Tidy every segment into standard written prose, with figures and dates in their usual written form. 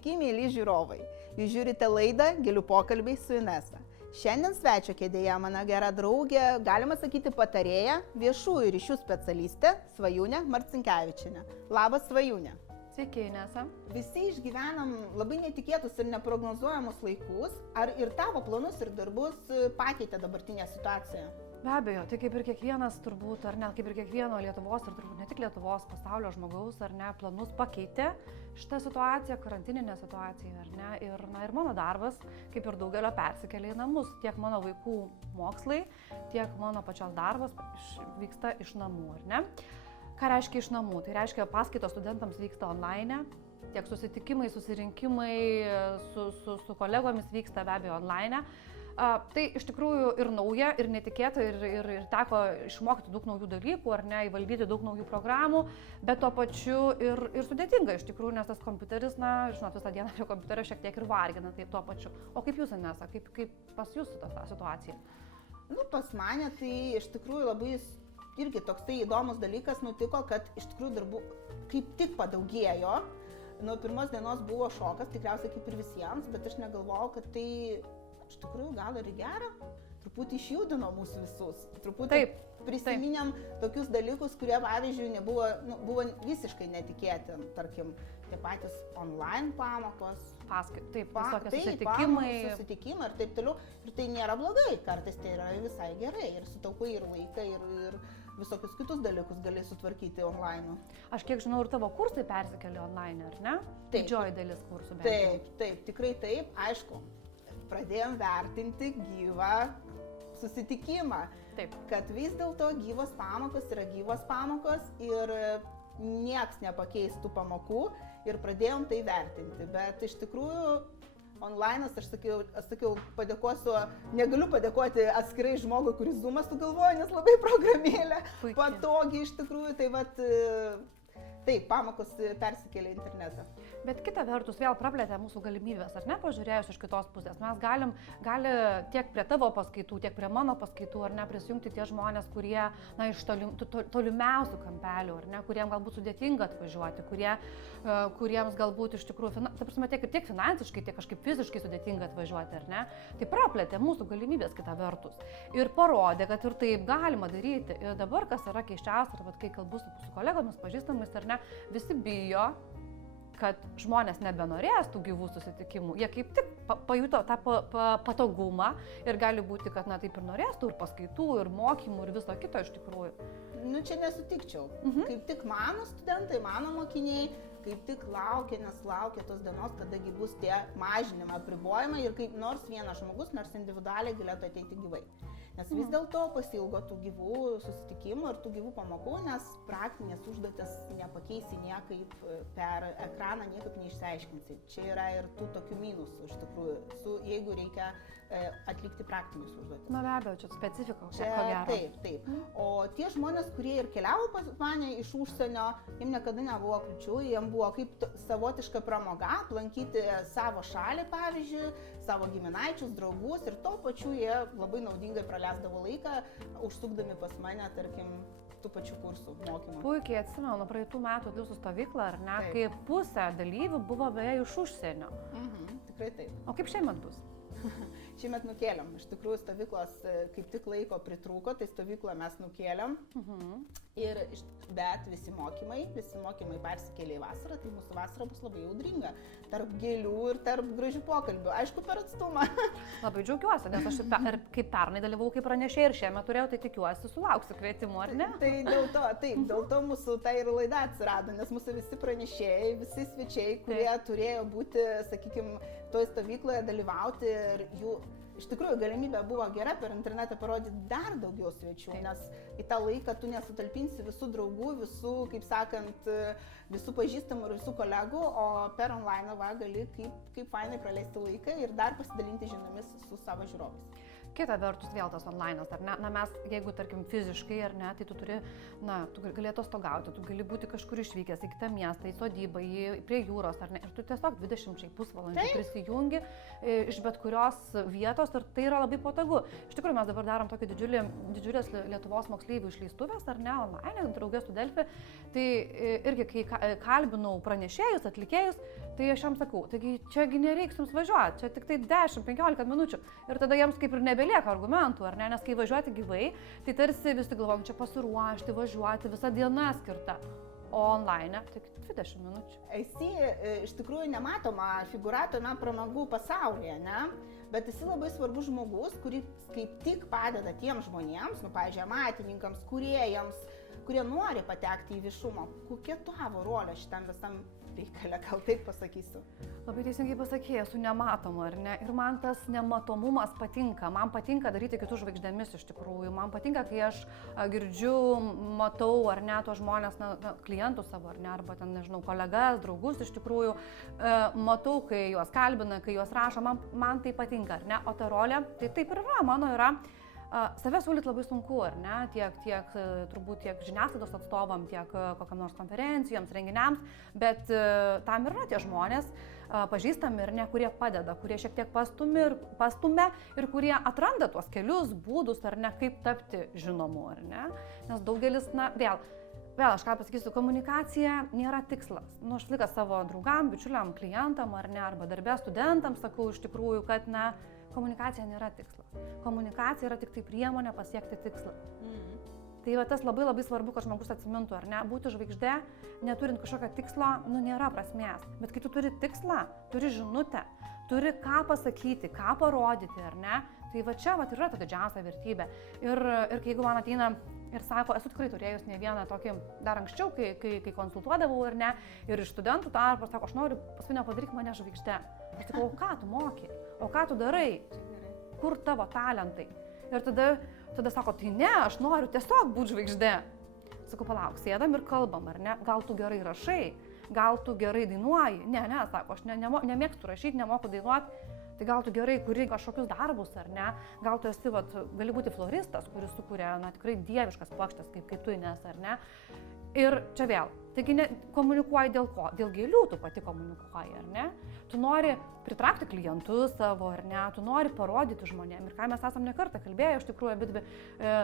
Sveiki, mėly žiūrovai. Jūs žiūrite laidą Gilių pokalbiai su Inesa. Šiandien svečio kėdėje mano gera draugė, galima sakyti patarėja, viešųjų ryšių specialistė Svajūnė Marcinkevičienė. Labas, Svajūnė. Sveiki, Inesa. Visi išgyvenam labai netikėtus ir neprognozuojamus laikus. Ar ir tavo planus ir darbus pakeitė dabartinė situacija? Be abejo, tai kaip ir kiekvienas turbūt, ar ne, kaip ir kiekvieno Lietuvos ir turbūt ne tik Lietuvos, pasaulio žmogaus, ar ne, planus pakeitė šitą situaciją, karantininę situaciją, ar ne, ir mano darbas, kaip ir daugelio, persikėlė į namus, tiek mano vaikų mokslai, tiek mano pačios darbas vyksta iš namų, ar ne. Ką reiškia iš namų? Tai reiškia, paskaitos studentams vyksta online, tiek susitikimai, susirinkimai su kolegomis vyksta be abejo online. Tai iš tikrųjų ir nauja, ir netikėta, ir teko išmokti daug naujų dalykų, ar ne, įvaldyti daug naujų programų, bet tuo pačiu ir sudėtinga iš tikrųjų, nes tas kompiuteris, žinot, visą dieną prie kompiuterio šiek tiek ir vargina, tai tuo pačiu. O kaip jūs, Inesa, kaip pas jūs ta situacija? Pas mane tai iš tikrųjų labai irgi toksai įdomus dalykas nutiko, kad iš tikrųjų darbų kaip tik padaugėjo. Nuo pirmos dienos buvo šokas, tikriausiai kaip ir visiems, bet aš negalvojau, kad tai iš tikrųjų gal ir gera, truputį išjudino mūsų visus, truputį prisiminėm tokius dalykus, kurie, pavyzdžiui, buvo visiškai netikėti, tarkim, tie patys online pamokos, susitikimai ir taip toliau, ir tai nėra blogai, kartais tai yra visai gerai ir sutaupai ir laiką, ir visokius kitus dalykus gali sutvarkyti online. Aš kiek žinau, ir tavo kursai persikėlė online, ar ne? Taip. Didžioji dalis kursų. Taip, tikrai taip, aišku. Pradėjom vertinti gyvą susitikimą, kad vis dėlto gyvos pamokos yra gyvos pamokos ir nieks nepakeis tų pamokų ir pradėjom tai vertinti, bet iš tikrųjų online'as, aš sakiau, padėkosiu, negaliu padėkoti atskirai žmogui, kuris Zoom'ą sugalvojo, nes labai programėlė patogi iš tikrųjų, tai vat taip, pamokos persikėlė į internetą. Bet kita vertus vėl praplėtė mūsų galimybės, ar ne, pažiūrėjus iš kitos pusės. Mes gali tiek prie tavo paskaitų, tiek prie mano paskaitų, ar ne, prisijungti tie žmonės, kurie, iš tolimiausių kampelių, ar ne, kuriems galbūt sudėtinga atvažiuoti, kuriems galbūt iš tikrųjų, tiek finansiškai, tiek kažkaip fiziškai sudėtinga atvažiuoti, ar ne. Tai praplėtė mūsų galimybės kita vertus. Ir parodė, kad ir taip galima daryti. Ir dabar, kas yra keisčiausia, ar kai kalbu su kolegomis, pažįstamais, ar ne, visi bijo, kad žmonės nebenorės tų gyvų susitikimų. Jie kaip tik pajuto tą patogumą ir gali būti, kad taip ir norės tų ir paskaitų, ir mokymų, ir viso kito iš tikrųjų. Čia nesutikčiau. Kaip tik mano studentai, mano mokiniai, kaip tik laukia tos dienos, kadagi bus tie mažinimo apribojimai ir kaip nors vienas žmogus, nors individualiai galėtų ateiti gyvai. Nes vis dėlto pasiilgo tų gyvų susitikimų ir tų gyvų pamokų, nes praktinės užduotis nepakeisi niekaip per ekraną, niekaip neišsiaiškinsi. Čia yra ir tų tokių minusų iš tikrųjų, jeigu reikia atlikti praktinius užduotis. Be abejo, čia specifika. Taip. O tie žmonės, kurie ir keliavo pas mane iš užsienio, jiems niekada nebuvo kliučių, jiems buvo kaip savotiška pramoga aplankyti savo šalį, pavyzdžiui, savo giminaičius, draugus ir tuo pačiu jie labai naudingai praleisdavo laiką, užsukdami pas mane, tarkim, tų pačių kursų mokymų. Puikiai atsimenu praeitų metų jūsų stovyklą, ar ne, kai pusė dalyvių buvo beje iš užsienio. Tikrai taip. O kaip šiemet bus? Šiemet nukėlėm. Iš tikrųjų, stovyklos kaip tik laiko pritrūko, tai stovyklą mes nukėlėm. Bet visi mokymai persikėlė į vasarą, tai mūsų vasara bus labai audringa. Tarp gėlių ir tarp gražių pokalbių. Aišku, per atstumą. Labai džiaugiuosi, nes aš kaip pernai dalyvau kaip pranešėjai ir šiemet turėjau, tai tikiuosi sulauksiu kvietimų, ar ne? Tai dėl to mūsų ta ir laida atsirado, nes mūsų visi pranešėjai, visi svečiai, kurie turėjo būti, sakykime, toj stovykloje dalyvauti ir jų iš tikrųjų galimybė buvo gera per internetą parodyti dar daugiau svečių, nes į tą laiką tu nesutalpinsi visų draugų, visų, kaip sakant, visų pažįstamų ir visų kolegų, o per online gali kaip fainai praleisti laiką ir dar pasidalinti žiniomis su savo žiūrovais. Kita vertus vėl tas online'as, ar ne? Na mes, jeigu tarkim fiziškai, ar ne, tai tu turi, na, tu gali atostogauti, tu gali būti kažkur išvykęs į kitą miestą, į sodybą, prie jūros, ar ne? Ir tu tiesiog 20 pusvalandžių prisijungi iš bet kurios vietos ir tai yra labai patogu. Iš tikrųjų, mes dabar darom tokį didžiulės Lietuvos moksleivių išleistuvės, ar ne, online, draugės su Delfi. Tai irgi, kai kalbinau pranešėjus, atlikėjus, tai aš jiems sakau, taigi čiagi nereiks jums važiuoti, čia tik tai 10-15 minučių. Ir tada jiems kaip ir nebelieka argumentų, ar ne, nes kai važiuoti gyvai, tai tarsi visi galvom čia pasiruošti, važiuoti, visa diena skirta. O online tik 20 minučių. Esi iš tikrųjų nematoma figūra tame pramogų pasaulyje, ne? Bet esi labai svarbus žmogus, kuris kaip tik padeda tiems žmonėms, pavyzdžiui, amatininkams, kūrėjams, kurie nori patekti į viešumą. Kokia tavo rolė šitam visam reikale, gal taip pasakysiu? Labai teisingai pasakė, esu nematoma, ar ne? Ir man tas nematomumas patinka. Man patinka daryti kitus žvaigždėmis iš tikrųjų. Man patinka, kai aš girdžiu, matau, ar ne, tos žmonės, klientus savo, ar ne, arba ten, nežinau, kolegas, draugus iš tikrųjų. Matau, kai juos kalbina, kai juos rašo, man tai patinka, ar ne? O ta rolė, tai taip ir yra, mano yra. Save siūlyti labai sunku, ar ne, turbūt tiek žiniasklaidos atstovam, tiek kokiam nors konferencijoms, renginiams, bet tam yra tie žmonės, pažįstami ir ne, kurie padeda, kurie šiek tiek pastumia ir kurie atranda tuos kelius, būdus, ar ne, kaip tapti žinomu, ar ne, nes daugelis, vėl aš ką pasakysiu, komunikacija nėra tikslas. Aš laiką savo draugam, bičiuliam, klientam, ar ne, arba darbė studentam sakau iš tikrųjų, kad, komunikacija nėra tikslas. Komunikacija yra tik tai priemonė pasiekti tikslą. Tai tas labai labai svarbu, kad žmogus atsimintų, ar ne, būti žvaigždė, neturint kažkokio tikslo, nėra prasmės. Bet kai tu turi tikslą, turi žinutę, turi ką pasakyti, ką parodyti, ar ne, tai čia yra ta didžiausia vertybė. Ir jeigu man ateina ir sako, esu tikrai turėjus ne vieną tokį dar anksčiau, kai konsultuodavau, ar ne, ir iš studentų tarpo sako, aš noriu paskutinę padaryk mane žvaigždė. Aš sakau, o ką tu moki? O ką tu darai? Kur tavo talentai? Ir tada sako, tai ne, aš noriu tiesiog būti žvaigždė. Sakau, palauk, sėdam ir kalbam, ar ne? Gal tu gerai rašai, gal tu gerai dainuoji? Ne, sako, aš nemėgstu rašyti, nemoku dainuoti. Tai gal tu gerai kuri kažkokius darbus, ar ne? Gal tu esi, gali būti floristas, kuris sukuria, tikrai dieviškas plokštes, kaip tu, Inesa, ar ne? Ir čia vėl, taigi komunikuoji dėl ko? Dėl gėlių tu pati komunikuoji, ar ne? Tu nori pritraukti klientus savo, ar ne? Tu nori parodyti žmonėm. Ir ką mes esam ne kartą kalbėję, iš tikrųjų, bet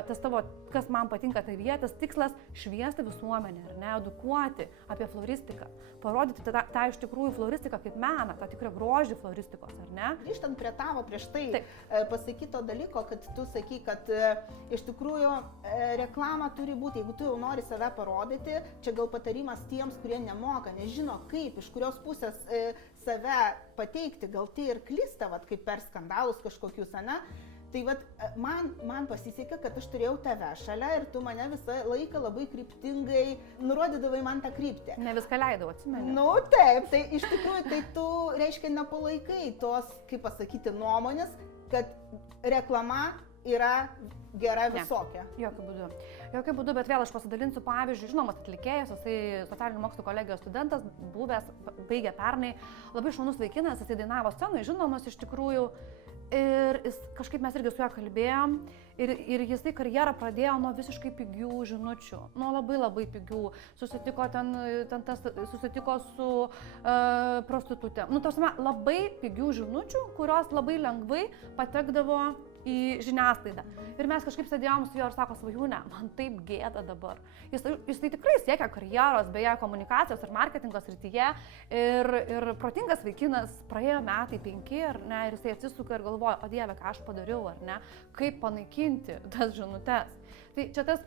tas tavo, kas man patinka, tai vietas tikslas šviesti visuomenę, ar ne? Edukuoti apie floristiką. Parodyti tą iš tikrųjų floristiką kaip meną, tą tikrą grožį floristikos, ar ne? Grįžtant prie tavo prieš tai pasakyto dalyko, kad tu sakai, kad iš tikrųjų reklama turi būti, jeigu tu jau nori save parodyti, čia gal patarimas tiems, kurie nemoka, nežino kaip, iš kurios pusės save pateikti, gal tai ir klysta, kaip per skandalus kažkokius, ane? Tai man pasisekė, kad aš turėjau tave šalia ir tu mane visą laiką labai kryptingai nurodydavai man tą kryptį. Ne viską leidau, atsimeni. Taip, tai iš tikrųjų tai tu, reiškia, nepalaikai tos, kaip pasakyti, nuomonės, kad reklama yra gera visokia. Jokių būdų, bet vėl aš pasidalinsiu pavyzdžiui, žinomas atlikėjas, jisai socialinių mokslų kolegijos studentas, buvęs, baigė pernai, labai šaunus vaikinas, jisai dainavo scenoje, žinomas iš tikrųjų. Ir kažkaip mes irgi su juo kalbėjom ir jisai karjerą pradėjo nuo visiškai pigių žinučių, nuo labai labai pigių, susitiko su prostitutė. Tarsi labai pigių žinučių, kurios labai lengvai patekdavo į žiniasklaidą. Ir mes kažkaip sėdėjom su juo ir sako, Svajūne, man taip gėda dabar. Jisai tikrai siekia karjeros, beje, komunikacijos ir marketingo srityje. Ir protingas vaikinas, praėjo metai 5, ar ne, ir jisai atsisuka ir galvoja, o Dieve, ką aš padariau, ar ne, kaip panaikinti tas žinutes. Tai čia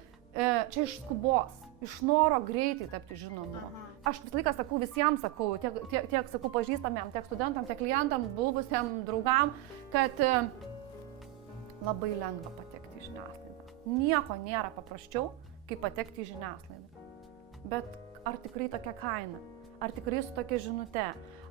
iš skubos, iš noro greitai tapti žinomu. Aš visą laiką sakau, visiems sakau, tiek sakau pažįstamiem, tiek studentam, tiek klientam, buvusiam draugam, kad labai lengva patekti į žiniasklaidą. Nieko nėra paprasčiau, kaip patekti į žiniasklaidą. Bet ar tikrai tokia kaina? Ar tikrai su tokia žinute?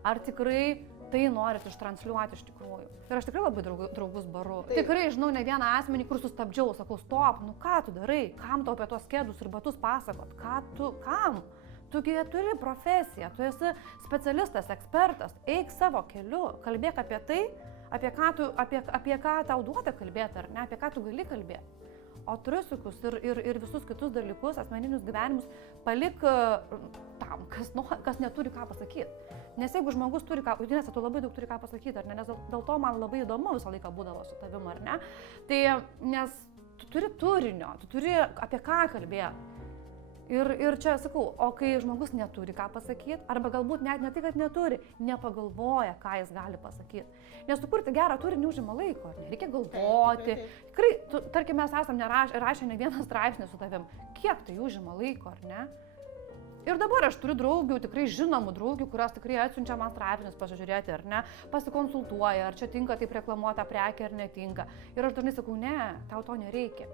Ar tikrai tai norit ištransliuoti iš tikrųjų? Ir aš tikrai labai draugus baru. Taip. Tikrai žinau ne vieną asmenį, kur sustabdžiau, sakau, stop, ką tu darai? Kam tau apie tuos kėdus ir batus pasakot? Kam? Tugi turi profesiją, tu esi specialistas, ekspertas, eik savo keliu, kalbėk apie tai, apie ką tau duoda kalbėti, ar ne, apie ką tu gali kalbėti. O triusikus ir visus kitus dalykus, asmeninius gyvenimus palik tam, kas neturi ką pasakyti. Nes jeigu žmogus turi ką, vadinasi, tu labai daug turi ką pasakyti, ar ne, nes dėl to man labai įdomu visą laiką būdavo su tavim, ar ne. Tai, nes tu turi turinio, tu turi apie ką kalbėti. Ir čia sakau, o kai žmogus neturi ką pasakyti, arba galbūt net ne tai, kad neturi, nepagalvoja, ką jis gali pasakyti. Nes sukurti gerą turinį užima laiko, ar ne? Reikia galvoti. Tikrai, tarkim, mes esame rašę ne vieną straipsnį su tavim. Kiek tai užima laiko, ar ne? Ir dabar aš turiu draugių, tikrai žinomų draugių, kurios tikrai atsiunčia man straipsnius pasižiūrėti, ar ne, pasikonsultuoja, ar čia tinka taip reklamuota prekė, ar netinka. Ir aš dažnai sakau, ne, tau to nereikia.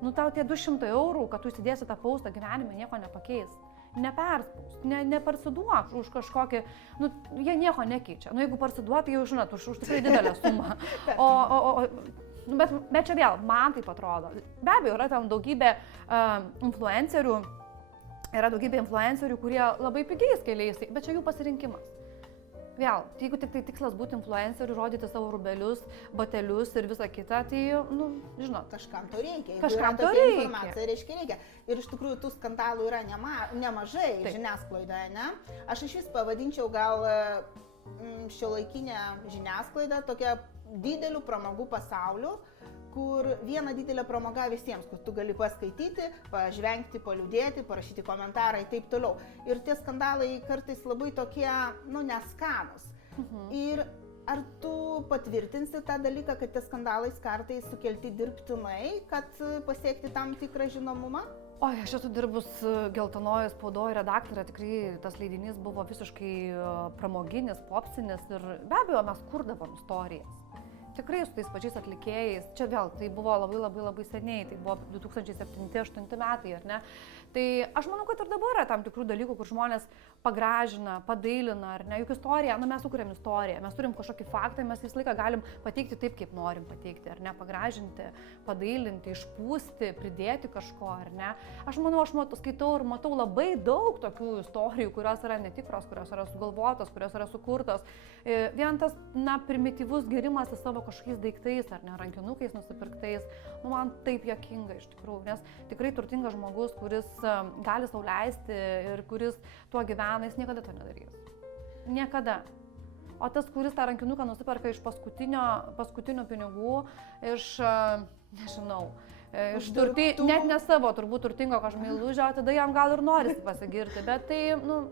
Nu, tau tie 200 eurų, kad tu įsidėsi tą paustą gyvenime, nieko nepakeis. Neperspaust, neparsiduok už kažkokį, nu, jie nieko nekeičia. Nu, jeigu parsiduot, tai jau žinot, už tikrai didelę sumą. Bet čia vėl, man taip atrodo. Be abejo, yra tam daugybė influencerių, kurie labai pigiais keliais, bet čia jų pasirinkimas. Vėl, jeigu tik tai tikslas būti influenceriu, rodyti savo rubelius, batelius ir visą kitą, tai, nu, žinot. Kažkam to reikia. Kažkam to reikia. Informacija reikia. Ir iš tikrųjų tų skandalų yra nemažai žiniasklaidoje, ne? Aš iš vis pavadinčiau gal šiuolaikinę žiniasklaidą tokia didelių pramogų pasauliu, kur viena didelė pramoga visiems, kur tu gali paskaityti, pažvengti, paliūdėti, parašyti komentarą ir taip toliau. Ir tie skandalai kartais labai tokie, nu, neskanus. Ir ar tu patvirtinsi tą dalyką, kad tie skandalai kartais sukelti dirbtinai, kad pasiekti tam tikrą žinomumą? Oi, aš esu dirbus geltonoje spaudoje redaktorė, tikrai tas leidinys buvo visiškai pramoginis, popsinis ir be abejo mes kurdavom istorijas. Tikrai su tais pačiais atlikėjais, čia vėl, tai buvo labai seniai, tai buvo 2007-2008 metai, ar ne? Tai aš manau, kad ir dabar yra tam tikrų dalykų, kur žmonės pagražina, padailina, ar ne? Juk istorija, nu mes sukuriam istoriją, mes turim kažkokį faktą, mes visą laiką galim pateikti taip, kaip norim pateikti, ar ne? Pagražinti, padailinti, išpūsti, pridėti kažko, ar ne? Aš manau, skaitau ir matau labai daug tokių istorijų, kurios yra netikros, kurios yra sugalvotos, kurios yra sukurtos. Vien tas, na, primityvus gėrimas į savo kažkokiais daiktais, ar ne, rankinukais nusipirktais, nu man taip juokinga iš tikrųjų, nes tikrai turtingas žmogus, kuris gali sau leisti ir kuris tuo gyvena, jis niekada to nedarys. Niekada. O tas, kuris tą rankinuką nusiperka iš paskutinių pinigų, iš, nežinau, net ne savo, turbūt turtingo kažkokio meilužio, tada jam gal ir norisi pasigirti, bet tai, nu,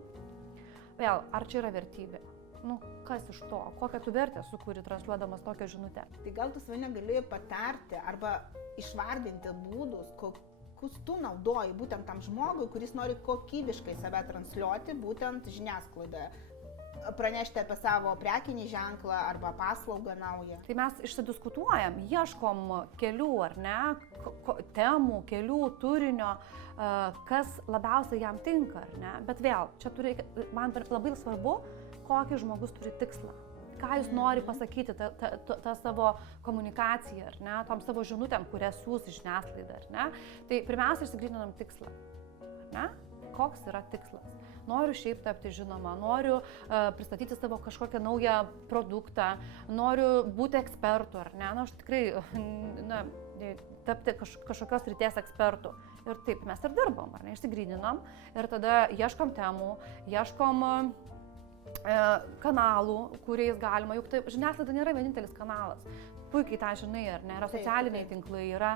vėl, ar čia yra vertybė? Nu, kas iš to? Kokią tu vertę sukuri transliuodamas tokią žinutę? Tai gal tu savai negali patarti arba išvardinti būdus, kokius tu naudoji būtent tam žmogui, kuris nori kokybiškai save transliuoti būtent žiniasklaidoje. Pranešti apie savo prekinį ženklą arba paslaugą naują. Tai mes išsidiskutuojam, ieškom kelių, ar ne, temų, kelių, turinio, kas labiausiai jam tinka, ar ne. Bet vėl, čia man labai svarbu, kokį žmogus turi tikslą, ką jis nori pasakyti, tą savo komunikaciją, ar ne, tom savo žinutėm, kurias siūs į žiniasklaidą, ar ne. Tai pirmiausia, išsigryninam tikslą, ar ne, koks yra tikslas. Noriu šiaip tapti žinoma, noriu pristatyti savo kažkokią naują produktą, noriu būti ekspertu, ar ne, aš tikrai, na, tapti kažkokios ryties ekspertų. Ir taip mes ir dirbam, ar ne, išsigryninam ir tada ieškom temų, ieškom kanalų, kuriais galima, juk tai žiniasklaida nėra vienintelis kanalas. Puikiai tą žinai, ar ne, yra socialiniai tinklai, yra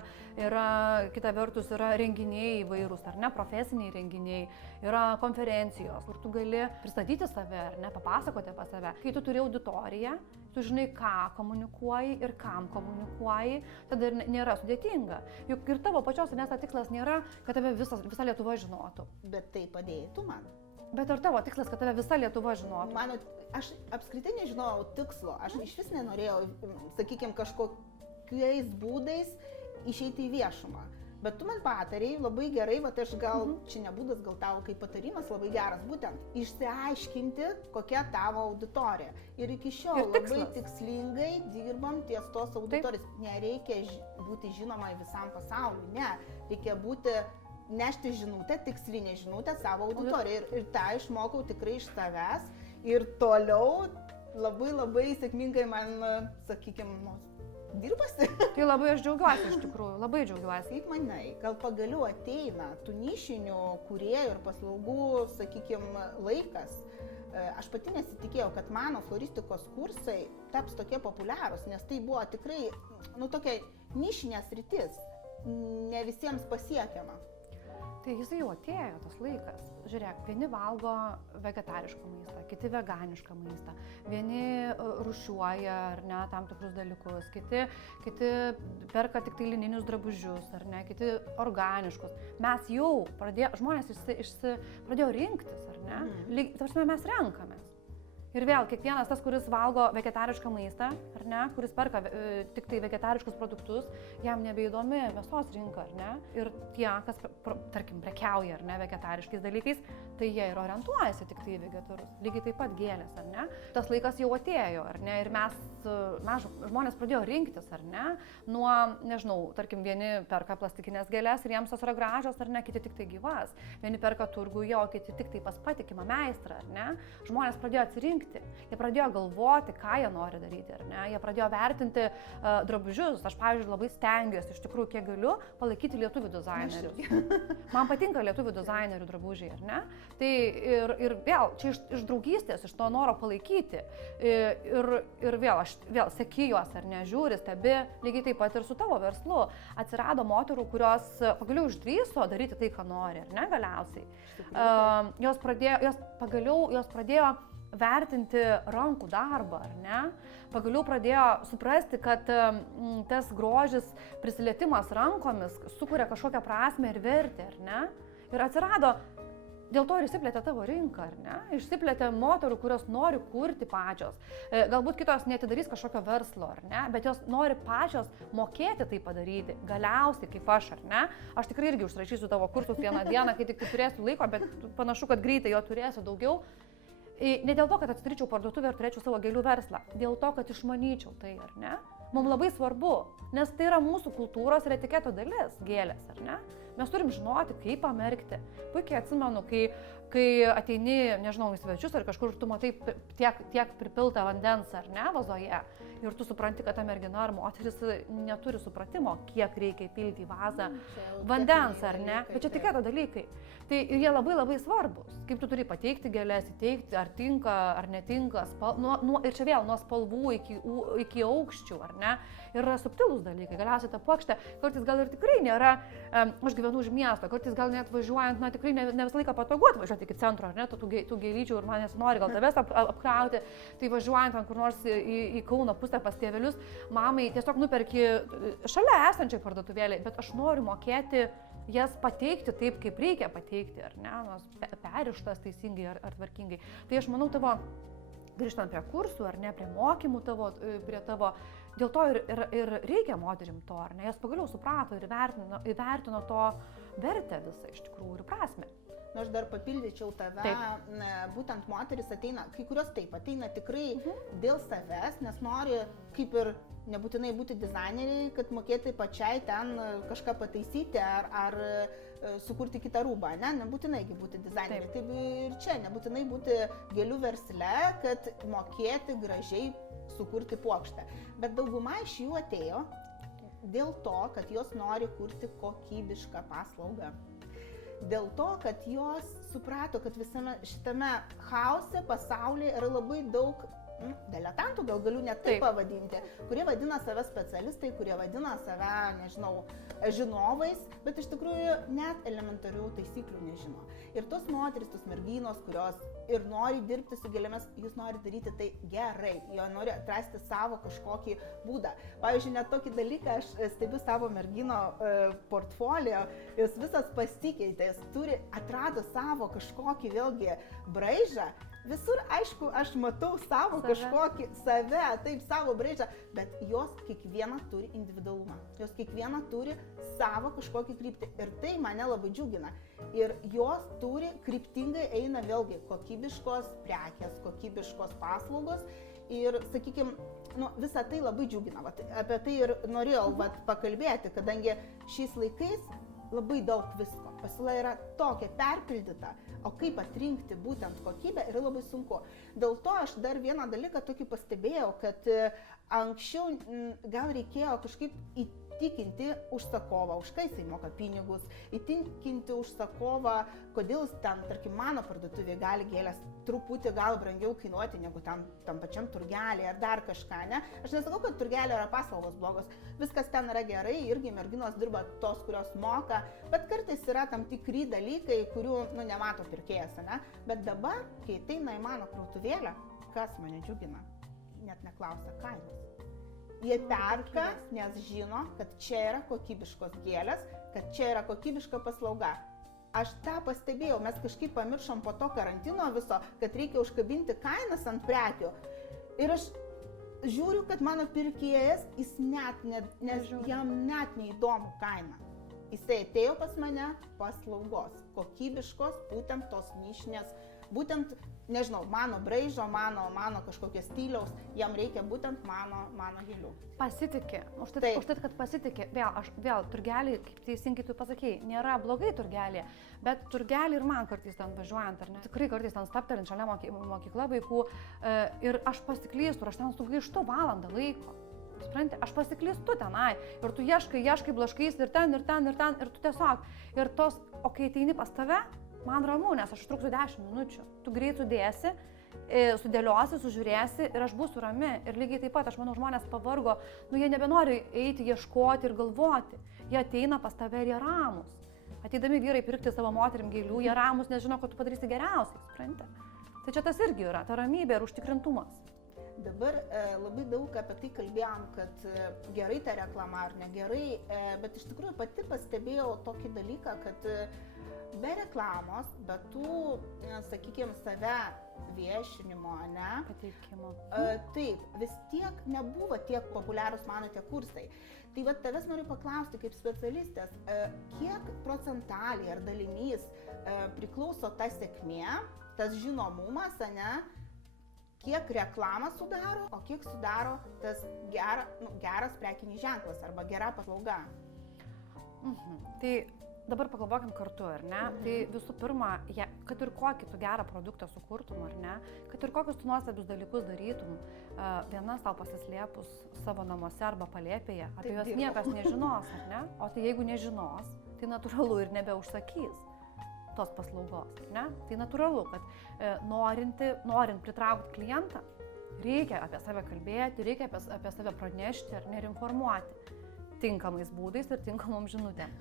kita vertus, yra renginiai įvairūs, ar ne, profesiniai renginiai, yra konferencijos, kur tu gali pristatyti save, ar ne, papasakoti apie save. Kai tu turi auditoriją, tu žinai, ką komunikuoji ir kam komunikuoji, tada nėra sudėtinga. Juk ir tavo pačios tikslas nėra, kad tave visa Lietuva žinotų. Bet tai padėtų man. Bet ar tavo tikslas, kad tave visa Lietuva žinotų? Mano, aš apskritai nežinojau tikslo, aš iš vis nenorėjau, sakykime, kažkokiais būdais išeiti į viešumą. Bet tu man patarėjai labai gerai, va aš gal, čia nebūdas, gal tavo kaip patarimas labai geras, būtent išsiaiškinti, kokia tavo auditorija. Ir iki šiol labai tikslingai dirbam ties tos auditorijos. Nereikia būti žinoma visam pasauliu, ne, reikia nešti žinutę, tikslinę žinutę savo auditorijai. Ir tą išmokau tikrai iš tavęs. Ir toliau labai sėkmingai man, sakykime, dirbasi. Tai labai aš džiaugiuosi iš tikrųjų, labai džiaugiuosi. Kaip manai, gal pagaliau ateina tų nišinių kūrėjų ir paslaugų, sakykime, laikas. Aš pati nesitikėjau, kad mano floristikos kursai taps tokie populiarūs, nes tai buvo tikrai, tokia nišinė sritis, ne visiems pasiekiama. Tai jisai jau atėjo tas laikas. Žiūrėk, vieni valgo vegetarišką maistą, kiti veganišką maistą, vieni rūšiuoja ar ne tam tikrus dalykus, kiti perka tik tai lininius drabužius ar ne, kiti organiškus. Mes jau žmonės pradėjo rinktis ar ne, ta prasme mes renkamės. Ir vėl, kiekvienas tas, kuris valgo vegetarišką maistą, ar ne, kuris perka tik tai vegetariškus produktus, jam nebeįdomi mėsos rinka, ar ne? Ir tie, kas, tarkim, prekiauja, ar ne, vegetariškais dalykais, tai jie ir orientuojasi tik tai į vegetarus. Lygiai taip pat gėlės, ar ne? Tas laikas jau atėjo, ar ne? Ir žmonės pradėjo rinktis, ar ne? Nuo, nežinau, tarkim, vieni perka plastikinės gėlės ir jiems tos yra gražios, ar ne, kiti tik tai gyvas. Vieni perka turguje, o kiti tik tai pas patikimą meistrą, ar ne? Žmonės pradėjo atsirinkti. Jie pradėjo galvoti, ką jie nori daryti, ar ne? Jie pradėjo vertinti drabužius. Aš, pavyzdžiui, labai stengiuosi, iš tikrųjų, kiek galiu, palaikyti lietuvių dizainerius. Man patinka lietuvių dizainerių drabužiai, ar ne? Tai ir vėl, čia iš draugystės, iš to noro palaikyti. Ir vėl, aš seki juos, ar ne, žiūri, stebi, lygiai taip pat ir su tavo verslu. Atsirado moterų, kurios pagaliau išdrįso daryti tai, ką nori, ar ne, galiausiai. Jos pradėjo vertinti rankų darbą, ar ne? Pagaliau pradėjo suprasti, kad tas grožis, prisilietimas rankomis sukuria kažkokią prasmę ir vertę, ar ne? Ir atsirado, dėl to ir išsiplėtė tavo rinka, ar ne? Išsiplėtė moterų, kurios nori kurti pačios. Galbūt kitos neatidarys kažkokio verslo, ar ne? Bet jos nori pačios mokėti tai padaryti. Galiausiai, kaip aš, ar ne? Aš tikrai irgi užrašysiu tavo kursus vieną dieną, kai tik turėsiu laiko, bet panašu, kad greitai jo turėsiu daugiau. Ne dėl to, kad atsidaryčiau parduotuvę ir turėčiau savo gėlių verslą, dėl to, kad išmanyčiau tai, ar ne? Mums labai svarbu, nes tai yra mūsų kultūros ir etiketo dalis, gėlės, ar ne? Mes turim žinoti, kaip pamerkti. Puikiai atsimenu, kai ateini, nežinau, į svečius ar kažkur, tu matai tiek pripiltą vandens, ar ne, vazoje. Ir tu supranti, kad ta mergina ar moteris neturi supratimo, kiek reikia įpilti į vazą vandens, ar ne? Bet čia etiketo dalykai. Tai jie labai svarbus. Kaip tu turi pateikti gėlės, įteikti, ar tinka, ar netinka. Ir čia vėl nuo spalvų iki aukščių, ar ne? Yra subtilūs dalykai. Galiausiai ta puokštė, kartais gal ir tikrai nėra, aš gyvenu už miesto, kartais gal net važiuojant, tikrai ne visą laiką patogu atvažiuoti iki centro, ar ne, tų gėlyčių ir man nesinori gal tavęs apkrauti, tai važiuojant kur nors į Kauno pusę pas tėvelius, mamai tiesiog nuperki šalia esančiai parduotuvėlei, bet aš noriu mokėti jas pateikti taip, kaip reikia pateikti, ar ne, perištas teisingai ar tvarkingai. Tai aš manau grįžtant prie kursų, ar ne, prie mokymų prie tavo, dėl to ir reikia moterim to, ar ne, jas pagaliau suprato ir įvertino to vertę visą iš tikrųjų ir prasmę. Aš dar papildyčiau tave, būtent moteris ateina, kai kurios taip, ateina tikrai dėl savęs, nes nori kaip ir nebūtinai būti dizaineriai, kad mokėti pačiai ten kažką pataisyti ar sukurti kitą rūbą, nebūtinai būti dizaineriai. Taip ir čia, nebūtinai būti gėlių versle, kad mokėti gražiai sukurti puokštę. Bet dauguma iš jų atėjo dėl to, kad jos nori kurti kokybišką paslaugą. Dėl to, kad jos suprato, kad visame šitame chaose pasaulyje yra labai daug diletantų, gal galiu net taip pavadinti, kurie vadina save specialistai, kurie vadina save, nežinau, žinovais, bet iš tikrųjų net elementarių taisyklių nežino. Ir tos moteris, tos merginos, kurios ir nori dirbti su gėlėmis, jūs nori daryti tai gerai, jo nori atrasti savo kažkokį būdą. Pavyzdžiui, net tokį dalyką aš stebiu savo mergino portfolio, jis visas pasikeitė, jis atrado savo kažkokį vėlgi braižą. Visur, aišku, aš matau savo kažkokį save, taip, savo braižą, bet jos kiekviena turi individualumą. Jos kiekviena turi savo kažkokį kryptį ir tai mane labai džiugina. Ir jos turi kryptingai eina vėlgi kokybiškos prekės, kokybiškos paslaugos ir, sakykime, visą tai labai džiugina. Apie tai ir norėjau pakalbėti, kadangi šiais laikais labai daug visko. Pasiūla yra tokia perpildyta, o kaip atrinkti būtent kokybę yra labai sunku. Dėl to aš dar vieną dalyką tokį pastebėjau, kad anksčiau gal reikėjo kažkaip įtikinti užsakovą, už ką jisai moka pinigus, įtikinti užsakovą, kodėl jis ten, tarkim, mano parduotuvėje gali gėlės truputį gal brangiau kainuoti negu tam pačiam turgelį ar dar kažką, ne? Aš nesakau, kad turgelio yra paslaugos blogos, viskas ten yra gerai, irgi merginos dirba tos, kurios moka, bet kartais yra tam tikri dalykai, kurių, nemato pirkėjas, ne? Bet dabar, kai ateina į mano krautuvėlę, kas mane džiugina, net neklausia kainos. Jie perka, nes žino, kad čia yra kokybiškos gėlės, kad čia yra kokybiška paslauga. Aš tą pastebėjau, mes kažkaip pamiršom po to karantino viso, kad reikia užkabinti kainas ant prekių. Ir aš žiūriu, kad mano pirkėjas, jam net neįdomu kaina. Jisai atėjo pas mane paslaugos, kokybiškos, būtent tos nišinės, būtent, nežinau, mano braižo, mano kažkokio stiliaus, jam reikia būtent mano gėlių. Pasitikė, už tai, kad pasitikė, vėl turgelį, kaip teisingai tu pasakėjai, nėra blogai turgelį, bet turgelį ir man kartais ten važiuojant, ar ne? Tikrai kartais ten staptelint šalia mokykla vaikų ir aš pasiklystu, ir aš ten sugaištu valandą laiko. Supranti, aš pasiklystu tenai ir tu ieškai blaškais ir ten ir tu tiesiog, ir tos, o kai ateini pas tave, man ramu, nes aš užtruksiu 10 minučių, tu greit sudėsi, sudėliosi, sužiūrėsi ir aš būsiu rami. Ir lygiai taip pat, aš manau, žmonės pavargo, jie nebenori eiti, ieškoti ir galvoti. Jie ateina pas tave ir jie ramus. Ateidami vyrai pirkti savo moterim gėlių, jie ramus, nes žino, kad tu padarysi geriausiai, supranti. Tai čia tas irgi yra, ta ramybė ir užtikrintumas. Dabar labai daug apie tai kalbėjom, kad gerai ta reklama ar negerai, bet iš tikrųjų pati pastebėjau tokį dalyką, kad be reklamos, be tų, sakykime, save viešinimo, ne? Pateikimo. Taip, vis tiek nebuvo tiek populiarūs mano tie kursai. Tai va, tavęs noriu paklausti kaip specialistės, kiek procentaliai ar dalinys priklauso ta sėkmė, tas žinomumas, ne? Kiek reklamą sudaro, o kiek sudaro tas geras prekinis ženklas arba gera paslauga. Tai dabar pagalvokim kartu, ar ne? Tai visų pirma, kad ir kokį tu gerą produktą sukurtum, ar ne? Kad ir kokius tu nuostabius dalykus darytum, vienas tau pasislėpus savo namuose arba palėpėje, apie juos niekas nežinos, ar ne? O tai jeigu nežinos, tai natūralu ir nebeužsakys tos paslaugos, ne? Tai natūralu, kad norint pritraukti klientą, reikia apie save kalbėti, reikia apie save pranešti ar ne, ir informuoti tinkamais būdais ir tinkamom žinutėm.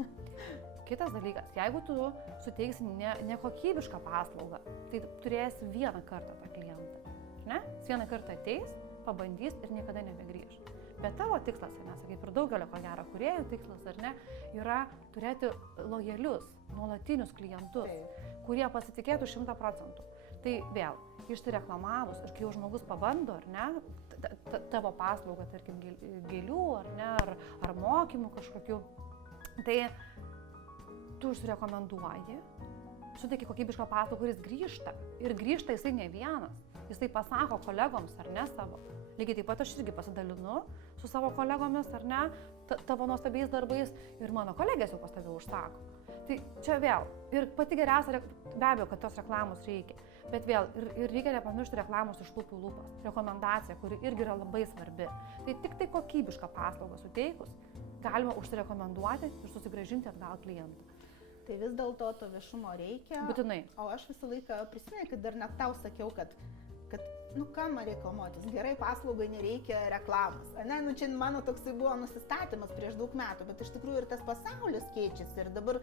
Kitas dalykas, jeigu tu suteiksi nekokybišką paslaugą, tai turėsi vieną kartą tą klientą, ne? Jis vieną kartą ateis, pabandys ir niekada nebegrįš. Bet tavo tikslas, ar ne, kaip ir daugelio ko gero kūrėjų tikslas, ar ne, yra turėti lojalius, nuolatinius klientus, kurie pasitikėtų 100%. Tai vėl, išsireklamavus ir kai jau žmogus pabando, ar ne, tavo paslaugą, tarkim, gėlių, ar ne, ar mokymų kažkokių, tai tu užsirekomenduoji, suteiki kokybišką paslaugą, kuris grįžta. Ir grįžta jisai ne vienas, jisai pasako kolegoms, ar ne, savo. Lygiai taip pat aš irgi pasidalinu su savo kolegomis, ar ne, tavo nuostabiais darbais ir mano kolegės jau pas tave užsako. Tai čia vėl, ir pati geriausia, be abejo, kad tos reklamos reikia, bet vėl, ir reikia nepamiršti reklamos iš lūpų į lūpas. Rekomendacija, kuri irgi yra labai svarbi. Tai tik tai kokybišką paslaugą suteikus, galima užsirekomenduoti ir susigrąžinti atgal klientą. Tai vis dėlto to viešumo reikia. Būtinai. O aš visą laiką prisimenu, kad dar net tau sakiau, kad kam man reklamuotis, gerai paslaugai nereikia reklamos. Ne, čia mano toksai buvo nusistatymas prieš daug metų, bet iš tikrųjų ir tas pasaulis keičiasi ir dabar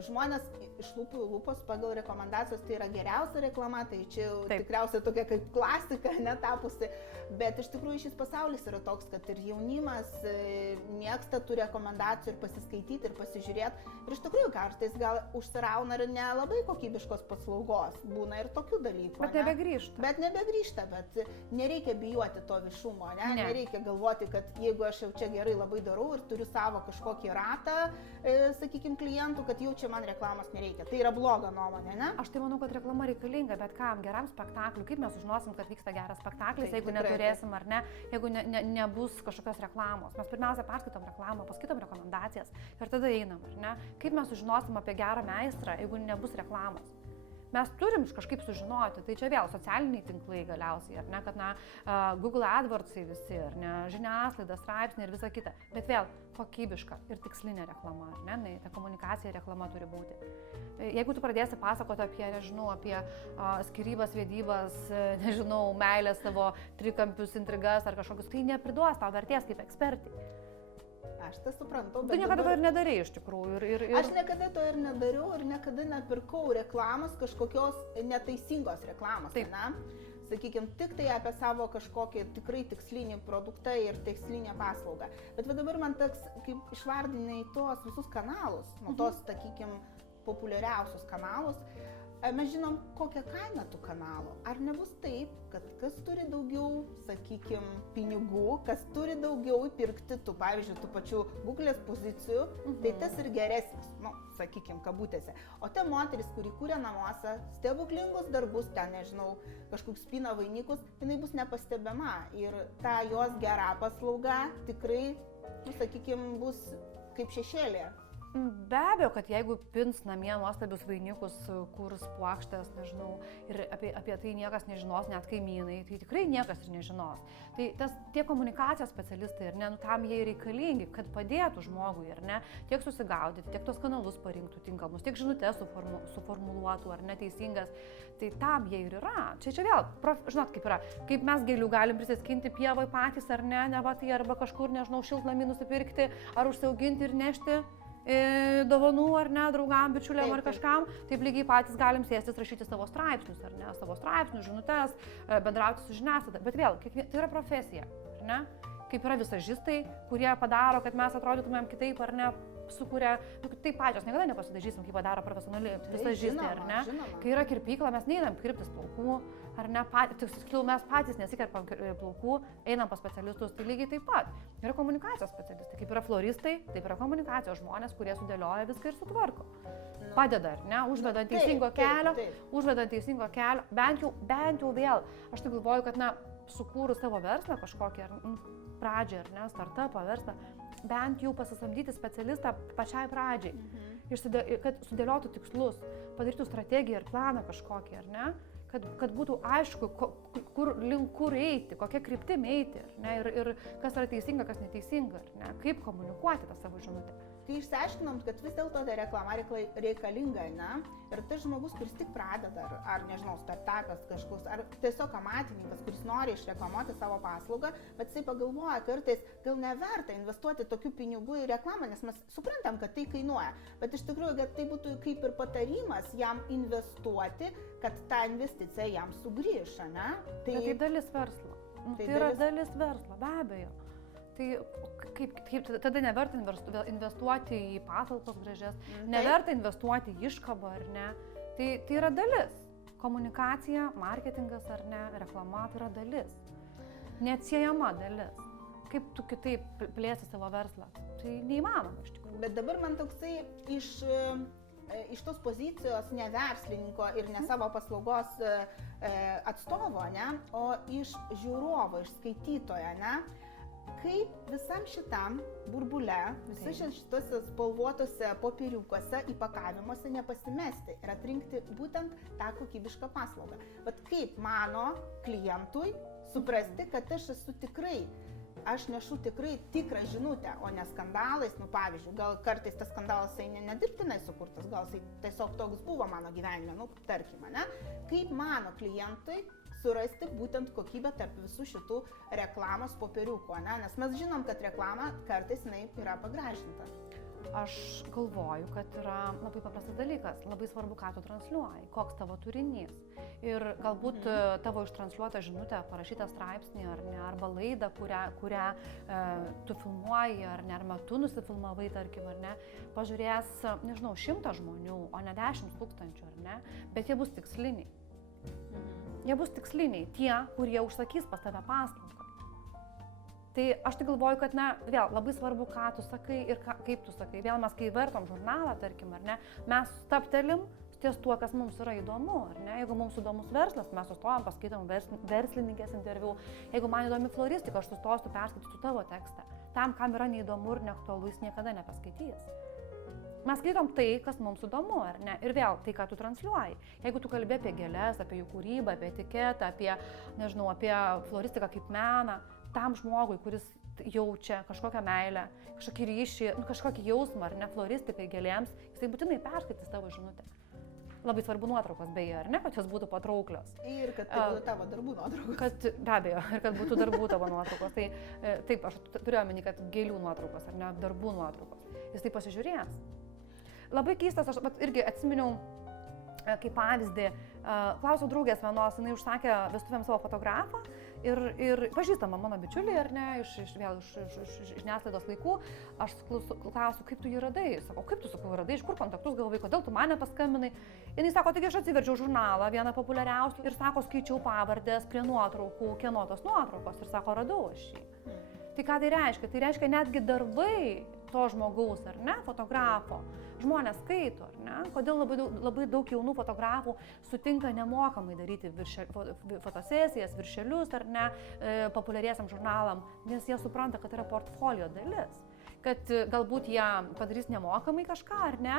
žmonės iš lūpų į lūpas pagal rekomendacijos tai yra geriausia reklama, tai čia tikriausiai tokia kaip klasika netapusi, bet iš tikrųjų šis pasaulis yra toks, kad ir jaunimas mėgsta tų rekomendacijų ir pasiskaityti ir pasižiūrėti ir iš tikrųjų kartais gal užsirauna ir nelabai kokybiškos paslaugos, būna ir tokių dalykų. Bet nebegrįžta, bet nereikia bijoti to viešumo, nereikia galvoti, kad jeigu aš jau čia gerai labai darau ir turiu savo kažkokį ratą, sakykime, klientų, klientų, kad jau čia man reklamos nereikia. Tai yra bloga nuomonė, ne? Aš tai manau, kad reklama reikalinga, bet kam, geram spektakliui, kaip mes sužinosim, kad vyksta geras spektaklis, Taip, jeigu tikrai, neturėsim ar ne, jeigu nebus kažkokios reklamos. Mes pirmiausia perskaitom reklamą, paskaitom rekomendacijas ir tada einam, ar ne? Kaip mes sužinosim apie gerą meistrą, jeigu nebus reklamos? Mes turim kažkaip sužinoti, tai čia vėl socialiniai tinklai galiausiai, ar ne, kad Google AdWords'ai visi, ar ne, žiniasklaida, straipsniai ir visa kita, bet vėl kokybiška ir tikslinė reklama, ar ne, ta komunikacija reklama turi būti. Jeigu tu pradėsi pasakoti apie, nežinau, apie skyrybas, vedybas, nežinau, meilės savo trikampius, intrigas ar kažkokius, tai nepriduos tau vertės kaip ekspertai. Aš tai suprantu, bet... Tu niekada to ir nedarei iš tikrųjų. Aš niekada to ir nedariau ir niekada nepirkau reklamos, kažkokios neteisingos reklamos, ne? Sakykime, tik tai apie savo kažkokį tikrai tikslinį produktą ir tikslinę paslaugą. Bet dabar man teks, kaip išvardinai tuos visus kanalus, tos, sakykime, populiariausius kanalus, mes žinom, kokią kainą tų kanalų. Ar nebus taip, kad kas turi daugiau, sakykime, pinigų, kas turi daugiau įpirkti tų, pavyzdžiui, tų pačių Google'ės pozicijų, tai tas ir geresnis, sakykime, kabutėse. O ta moteris, kuri kūrė namuose stebuklingus darbus, ten, nežinau, kažkoks spina vainikus, jinai bus nepastebima ir ta jos gera paslauga tikrai, sakykime, bus kaip šešėlė. Be abejo, kad jeigu pins namie nuostabius vainikus, kurs puokštės, nežinau, ir apie tai niekas nežinos, net kaimynai, tai tikrai niekas ir nežinos. Tai tie komunikacijos specialistai, ar ne, tam jie reikalingi, kad padėtų žmogui, ar ne, tiek susigaudyti, tiek tos kanalus parinktų tinkamus, tiek žinutės suformuluotų, ar neteisingas. Tai tam jie ir yra. Čia vėl, žinot, kaip yra, kaip mes gėlių galim prisiskinti pievai patys, ar ne, va tai arba kažkur, nežinau, šiltnamį nusipirkti, ar užsiauginti ir nešti dovanų ar ne, draugam, bičiuliam ar kažkam, taip lygiai patys galim sėstis rašyti savo straipsnius, ar ne, savo straipsnius, žinutes, bendrauti su žiniasklaida, bet vėl, tai yra profesija, ar ne, kaip yra visažistai, kurie padaro, kad mes atrodytumėm kitaip, ar ne, sukuria, taip pačios, niekada nepasidažysim, kaip padaro profesionali visažistai, ar ne, kai yra kirpykla, mes neinam kirptis plaukų, ar ne, tiksliau mes patys nesikerpam plaukų, einam pas specialistus, tai lygiai taip pat. Yra komunikacijos specialistai, kaip yra floristai, taip yra komunikacijos žmonės, kurie sudėlioja viską ir sutvarko. Padeda, ar ne, užvedant teisingo kelio, bent jau vėl, aš tai galvoju, kad, sukūrus savo verslą kažkokį, pradžią, ar ne, startupą, verslą, bent jau pasisamdyti specialistą pačiai pradžiai, kad sudėliotų tikslus, padarytų strategiją ir planą kažkokį, ar ne, kad būtų aišku, link kur eiti, kokia kryptim eiti, ar ne, ir kas yra teisinga, kas neteisinga, ar ne, kaip komunikuoti tą savo žinutę. Tai išsiaiškinom, kad vis dėlto ta reklama reikalinga, ne? Ir tas žmogus, kuris tik pradeda, ar nežinau, startupas kažkoks, ar tiesiog amatininkas, kuris nori išreklamuoti savo paslaugą, bet jisai pagalvoja kartais, gal neverta investuoti tokių pinigų į reklamą, nes mes suprantam, kad tai kainuoja. Bet iš tikrųjų, kad tai būtų kaip ir patarimas jam investuoti, kad ta investicija jam sugrįš, ne? Tai dalis verslo. Tai yra dalis verslo, be abejo. Tai kaip tada neverta investuoti į patalpas gražias, neverta investuoti į iškabą, ar ne. Tai yra dalis. Komunikacija, marketingas, ar ne, reklama tai yra dalis. Neatsiejama dalis. Kaip tu kitaip plėsi savo verslą? Tai neįmanoma iš tikrųjų. Bet dabar man toksai iš tos pozicijos ne verslininko ir ne savo paslaugos atstovo, ne, o iš žiūrovo, iš skaitytojo, ne. Kaip visam šitam burbule, visose šitose spalvotose popieriukuose, įpakavimuose nepasimesti ir atrinkti būtent tą kokybišką paslaugą. Bet kaip mano klientui suprasti, kad aš nešu tikrai tikrą žinutę, o ne skandalais, pavyzdžiui, gal kartais tas skandalas nedirbtinai sukurtas, gal tiesiog toks buvo mano gyvenime, tarkim, ne? Kaip mano klientui surasti būtent kokybę tarp visų šitų reklamos popieriukų, ne? Nes mes žinom, kad reklama kartais yra pagražinta. Aš galvoju, kad yra labai paprastas dalykas, labai svarbu, ką tu transliuoji, koks tavo turinys. Ir galbūt tavo ištransliuota žinutė, parašytą straipsnį ar ne, arba laidą, kurią tu filmuoji, ar ne, arba tu nusifilmavai, tarkim, ar ne, pažiūrės, nežinau, 100 žmonių, o ne 10 000, ar ne, bet jie bus tiksliniai. Jie bus tiksliniai, tie, kurie užsakys pas tave paslaugą. Tai aš tai galvoju, kad, vėl labai svarbu, ką tu sakai ir kaip tu sakai. Vėl mes, kai vertom žurnalą, tarkim, ar ne, mes staptelim ties tuo, kas mums yra įdomu, ar ne? Jeigu mums įdomus verslas, mes sustojam, paskaitom verslininkės interviu. Jeigu man įdomi floristika, aš sustosiu, perskaitysiu tavo tekstą. Tam, kam yra neįdomu ir neaktualu, jis niekada nepaskaitys. Mes skaitom tai, kas mums įdomu, ar ne? Ir vėl tai, ką tu transliuoji. Jeigu tu kalbė apie gėles, apie jų kūrybą, apie etiketą, apie floristiką kaip meną, tam žmogui, kuris jaučia kažkokią meilę, kažkokį ryšį, kažkokį jausmą, ar ne, floristikai gėlėms, jisai būtinai perskaitys tavo žinutę. Labai svarbu nuotraukos, beje, ar ne, kad jos būtų patrauklios. Ir kad tai būtų tavo darbų nuotraukos. Be abejo, ir kad būtų darbų tavo nuotraukos. Tai taip, aš turiu omeny, kad gėlių nuotraukos, ar ne, darbų nuotraukos. Jis tai pasižiūrės. Labai keistas, aš irgi atsiminiau kaip pavyzdį, klausiau draugės vienos, jinai užsakė vestuvėms savo fotografą ir pažįstama mano bičiulį, ar ne, iš žiniasklaidos laikų, aš klausiu, kaip tu jį radai, sakau, kaip tu radai, iš kur kontaktus gavai, kodėl tu mane paskambinai. Ir jis sako, taigi aš atsiverčiau žurnalą, vieną populiariausių, ir sako, skaičiau pavardės prie nuotraukų, kieno tos nuotraukos, ir sako, radau aš jį. Tai ką tai reiškia? Tai reiškia netgi darbai to žmogaus, ar ne, fotografo. Žmonės skaito, ar ne? Kodėl labai daug jaunų fotografų sutinka nemokamai daryti fotosesijas, viršelius, ar ne, populiariesiam žurnalam, nes jie supranta, kad tai yra portfolio dalis. Kad galbūt jie padarys nemokamai kažką, ar ne,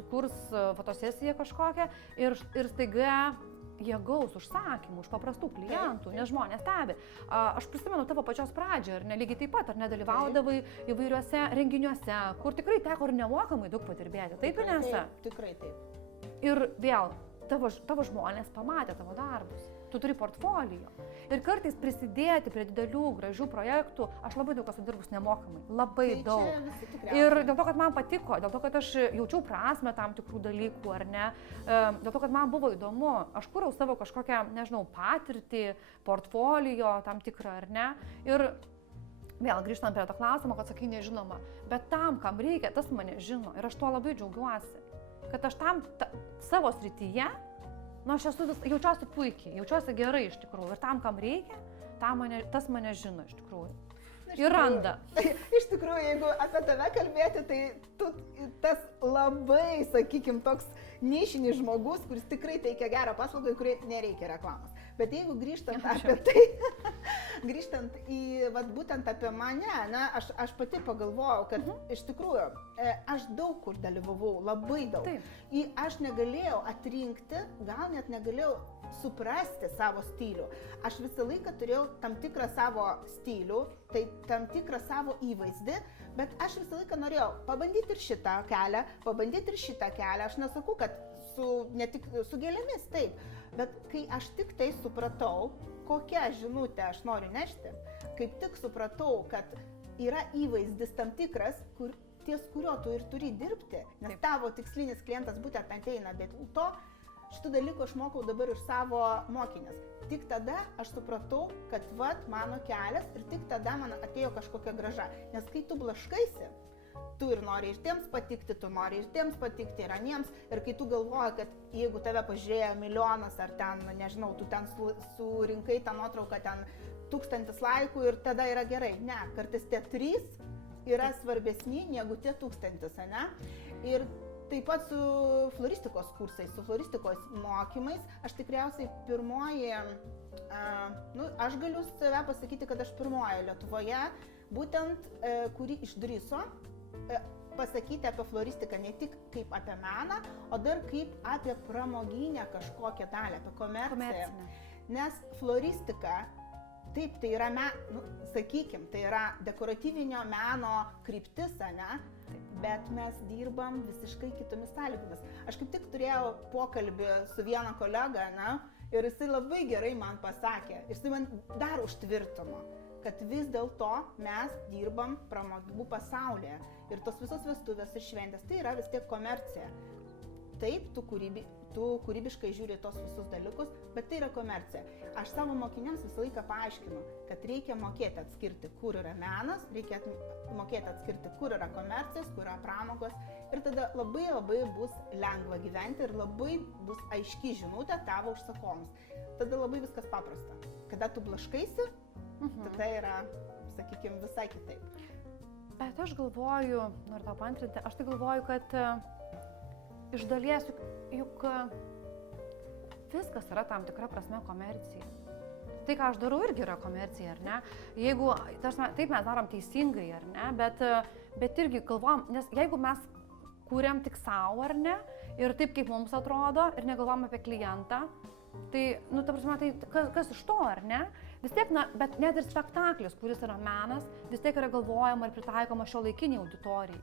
sukurs fotosesiją kažkokią ir staiga jie gaus užsakymų iš paprastų klientų, nes žmonės stebi. Aš prisimenu tavo pačios pradžią, ar ne, lygiai taip pat, ar nedalyvaudavai įvairiuose renginiuose, kur tikrai teko ir nemokamai daug patirbėti. Taip, Inesa? Tikrai taip. Ir vėl, tavo žmonės pamatė tavo darbus. Tu turi portfolio. Ir kartais prisidėti prie didelių, gražių projektų, aš labai daug esu dirbus nemokamai. Labai daug. Ir dėl to, kad man patiko, dėl to, kad aš jaučiau prasmę tam tikrų dalykų, ar ne, dėl to, kad man buvo įdomu, aš kūriau savo kažkokią, nežinau, patirtį, portfolio tam tikrą, ar ne. Ir vėl grįžtant prie to klausimo, kad sakai nežinoma, bet tam, kam reikia, tas mane žino. Ir aš tuo labai džiaugiuosi, kad aš tam savo srityje, aš jaučiuosi puikiai, jaučiuosi gerai iš tikrųjų. Ir tam, kam reikia, tas mane žino iš tikrųjų. Ir randa. Iš tikrųjų, jeigu apie tave kalbėti, tai tu tas labai, sakykime, toks nišinis žmogus, kuris tikrai teikia gerą paslaugą, kuriai nereikia reklamos. Bet jeigu grįžtant apie tai, grįžtant į būtent apie mane, aš pati pagalvojau, kad iš tikrųjų aš daug kur dalyvavau, labai daug. Ir aš negalėjau atrinkti, gal net negalėjau suprasti savo stilių. Aš visą laiką turėjau tam tikrą savo stilių, tai tam tikrą savo įvaizdį, bet aš visą laiką norėjau pabandyti ir šitą kelią, pabandyti ir šitą kelią. Aš nesakau, kad ne tik su gėlėmis, taip, bet kai aš tik tai supratau, kokią žinutę aš noriu nešti, kaip tik supratau, kad yra įvaizdis tam tikras, ties kurio tu ir turi dirbti, nes tavo tikslinis klientas būtent ateina, bet to šitų dalykų aš mokau dabar iš savo mokinės. Tik tada aš supratau, kad mano kelias ir tik tada man atėjo kažkokia graža. Nes kai tu blaškaisi, tu ir nori ir tiems patikti, tu nori ir tiems patikti, ir aniems. Ir kai tu galvoji, kad jeigu tave pažiūrėjo milijonas ar ten, nežinau, tu ten surinkai tą nuotrauką, ten 1000 laikų ir tada yra gerai. Ne, kartais tie 3 yra svarbesni negu tie 1000, ne? Ir taip pat su floristikos kursais, su floristikos mokymais, aš tikriausiai pirmoji, aš galiu save pasakyti, kad aš pirmoji Lietuvoje, būtent kuri išdrįso pasakyti apie floristiką ne tik kaip apie meną, o dar kaip apie pramoginę kažkokią dalį, apie komerciją. Nes floristika, taip, tai yra, sakykim, tai yra dekoratyvinio meno kryptis, ne? Bet mes dirbam visiškai kitomis sąlygomis. Aš kaip tik turėjau pokalbį su viena kolega, ne? Ir jisai labai gerai man pasakė, jisai man dar užtvirtino, kad vis dėlto mes dirbam pramogų pasaulyje. Ir tos visos vestuvės ir šventės, tai yra vis tiek komercija. Taip, tu kūrybiškai žiūri tos visus dalykus, bet tai yra komercija. Aš savo mokiniams visą laiką paaiškinu, kad reikia mokėti atskirti, kur yra menas, reikia mokėti atskirti, kur yra komercijas, kur yra pramogos. Ir tada labai bus lengva gyventi ir labai bus aiški žinutė tavo užsakoms. Tada labai viskas paprasta. Kada tu blaškaisi, tada yra sakykime, visai kitaip. Bet aš galvoju, noriu tau paantrinti, aš tai galvoju, kad iš dalies juk viskas yra tam tikra prasme komercija. Tai, ką aš darau, irgi yra komercija, ar ne? Jeigu, taip mes darom teisingai, ar ne? Bet irgi galvom, nes jeigu mes kūrėm tik savo, ar ne? Ir taip, kaip mums atrodo, ir negalvom apie klientą, tai, nu, ta prasme, tai kas iš to, ar ne? Vis tiek, bet net ir spektaklis, kuris yra menas, vis tiek yra galvojama ir pritaikoma šiuolaikiniai auditorijai.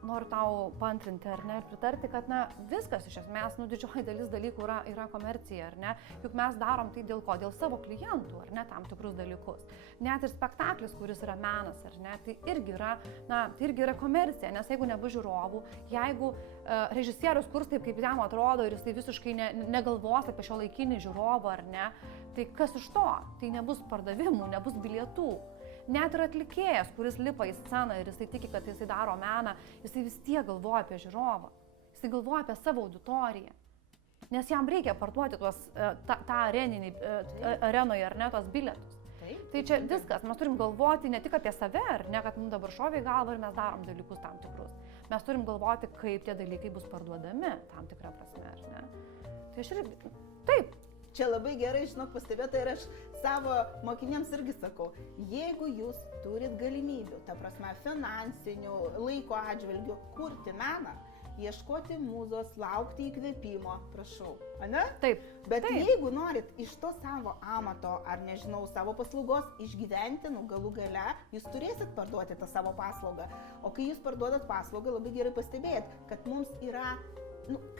Noriu tau paantrinti, ar ne, ir pritarti, kad, viskas iš esmės, didžioji dalis dalykų yra komercija, ar ne? Juk mes darom tai dėl ko? Dėl savo klientų, ar ne, tam tikrus dalykus. Net ir spektaklis, kuris yra menas, ar ne, tai irgi yra komercija, nes jeigu nebus žiūrovų, jeigu režisierius kurs taip, kaip jam atrodo, ir jisai visiškai negalvos apie šiuolaikinį žiūrovą, ar ne, tai kas iš to? Tai nebus pardavimų, nebus bilietų. Net ir atlikėjas, kuris lipa į sceną ir jisai tiki, kad jisai daro meną, jisai vis tiek galvoja apie žiūrovą. Jisai galvoja apie savo auditoriją. Nes jam reikia parduoti tą areninį, arenoje, ar ne, tos bilietus. Tai čia viskas, mes turim galvoti ne tik apie save, ar ne, kad mums dabar šovė į galvą ir mes darom dalykus tam tikrus. Mes turim galvoti, kaip tie dalykai bus parduodami tam tikrą prasme, ar ne. Tai aš irgi, taip. Čia labai gerai, žinok, pastebėta ir aš savo mokiniams irgi sakau, jeigu jūs turit galimybių, ta prasme, finansinių, laiko atžvilgių, kurti meną, ieškoti mūzos, laukti įkvėpimo, prašau, ane? Taip. Bet jeigu norit iš to savo amato, ar nežinau, savo paslaugos išgyventi, galų gale, jūs turėsit parduoti tą savo paslaugą. O kai jūs parduodat paslaugą, labai gerai pastebėjot, kad mums yra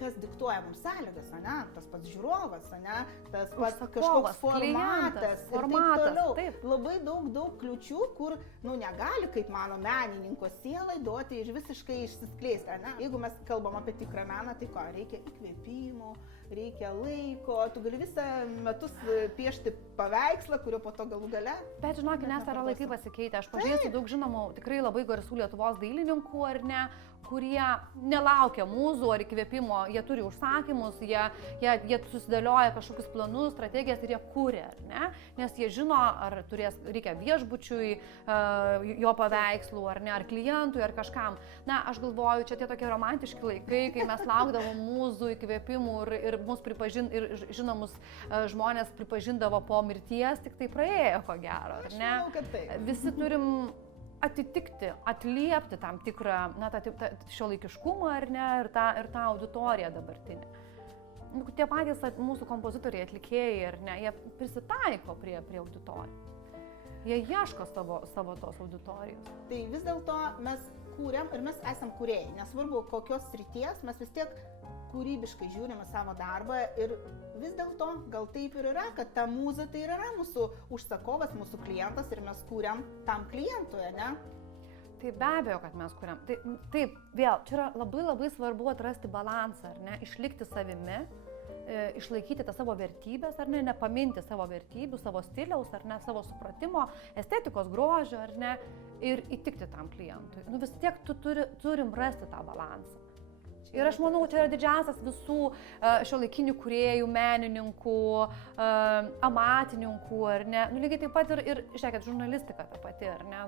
kas diktuoja mums sąlygas, ane? Tas pats žiūrovas, ane? Tas pats kažkoks formatas ir taip toliau. Taip. Labai daug kliučių, kur, negali, kaip mano menininko sielai, duoti ir visiškai išsiskleisti, ane? Jeigu mes kalbam apie tikrą meną, tai ko? Reikia įkvėpimo, reikia laiko, tu gali visą metus piešti paveikslą, kurio po to galų gale. Bet žinok, nes yra laikai pasikeitę. Aš pažįstu daug žinomų, tikrai labai garsių Lietuvos dailininkų, ar ne, kurie nelaukia mūzų ar įkvėpimo, jie turi užsakymus, jie susidėlioja kažkokius planus, strategijas ir jie kūrė, ar ne? Nes jie žino, ar reikia viešbučiui jo paveikslų, ar ne, ar klientui, ar kažkam. Aš galvoju, čia tie tokie romantiški laikai, kai mes laukdavom mūzų, įkvėpimų ir mus ir žinomus žmonės pripažindavo po mirties, tik tai praėjo, ko gero, ar ne? Aš manau, kad taip. Visi turim atitikti, atliepti tam tikrą tą šiuolaikiškumą, ar ne, ir tą auditoriją dabartinę. Tie patys mūsų kompozitoriai, atlikėjai, ar ne, jie prisitaiko prie auditorijų. Jie ieško savo tos auditorijos. Tai vis dėlto mes kūrėm ir mes esam kūrėjai. Nesvarbu, kokios srities, mes vis tiek kūrybiškai žiūrime savo darbą ir vis dėlto gal taip ir yra, kad ta mūza tai yra mūsų užsakovas, mūsų klientas ir mes kūrėm tam klientui, ne? Tai be abejo, kad mes kūrėm. Taip, vėl, čia yra labai svarbu atrasti balansą, ar ne, išlikti savimi, išlaikyti tą savo vertybės, ar ne, nepaminti savo vertybių, savo stiliaus, ar ne, savo supratimo, estetikos, grožio, ar ne, ir įtikti tam klientui. Vis tiek turim rasti tą balansą. Ir aš manau, čia yra didžiausias visų šiuolaikinių kūrėjų, menininkų, amatininkų, ar ne? Lygiai taip pat ir žiūrėkit, žurnalistika ta pati, ar ne?